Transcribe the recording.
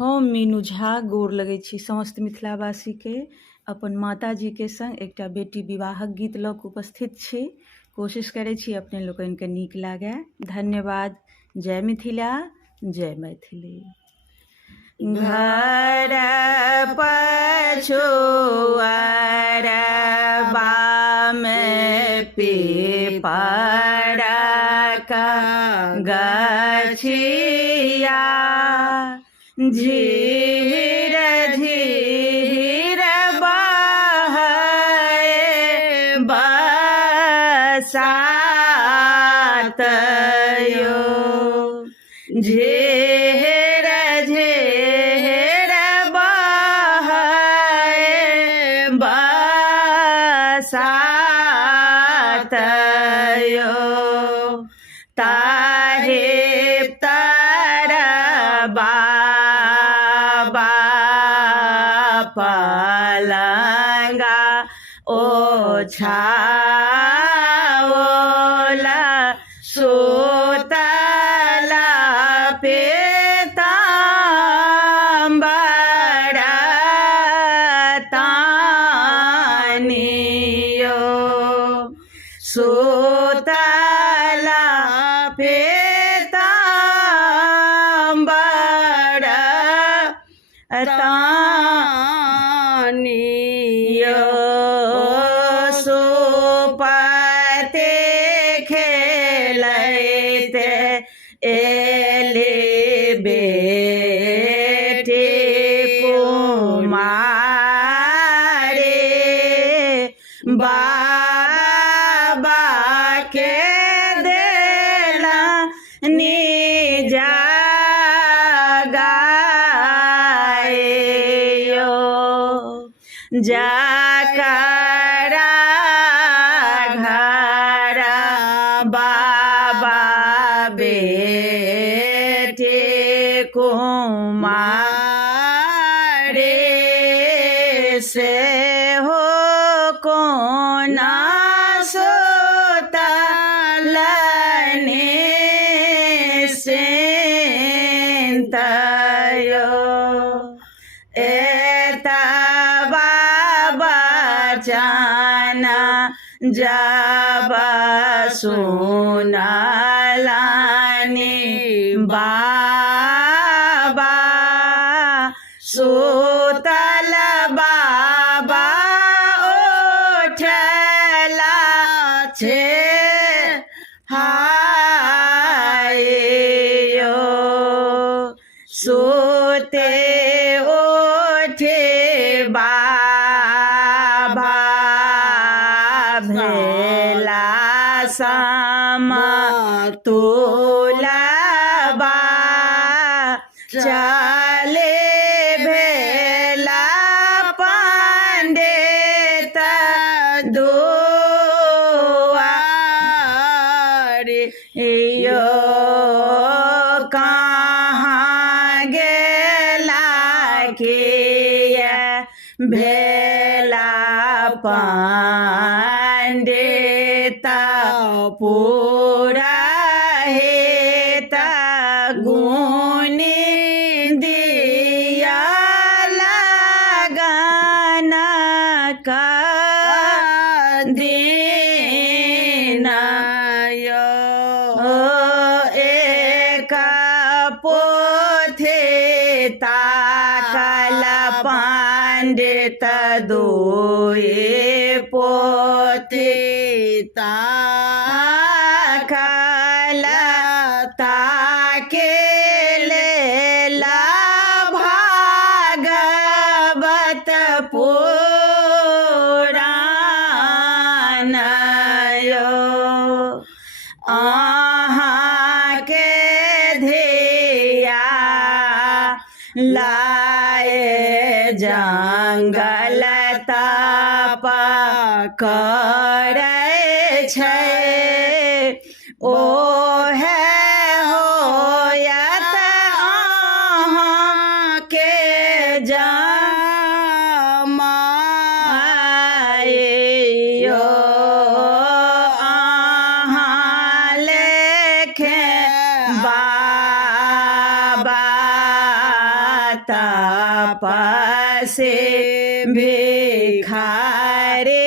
हम मीनू झा गोर लगै छी समस्त मिथिलावासीके। अपन माताजीके संग एकटा बेटी विवाहक गीत लऽ कऽ उपस्थित छी। कोशिश करै छी अपने लोकनिके नीक लागै। धन्यवाद। जय मिथिला, जय मैथिली। घर पछुआरबा में पीपरक गछिया, झीर झीर बहै बरसात यो, झीर झीर बहै बरसात यो, ताहि तर बाबा पलंगा ओछाओला, सुतल पीताम्बर तानियो, सुतल पीताम्बर तानियो, सुपते खेलैते एली बेटी कुमारी, बाबा के देला जगायो, जकरा घर बाबा बेटी कुमारी, से हो कोना सुतल निश्चिंत यो, एतबा वचन जब सुनलनि बाबा, सुतल बाबा उठला छे हायो, सुते उठे बाबा भेला समतुलबा, चले भेला पंडित दुआरी यो, कहाँ गेला किया भेला पंडित पुरोहित, गुनी दिया लगन दिन यो, एक पोथी ताकल पंडित, दुई पोथी ताकल, ताके लेला भागवत पुराण यो, अहाँके धिया लाए जंगल तप करै छै, ओहे होयत अहाँके जमाइयो, अहाँ लेखे बाबा ताप से भिखारी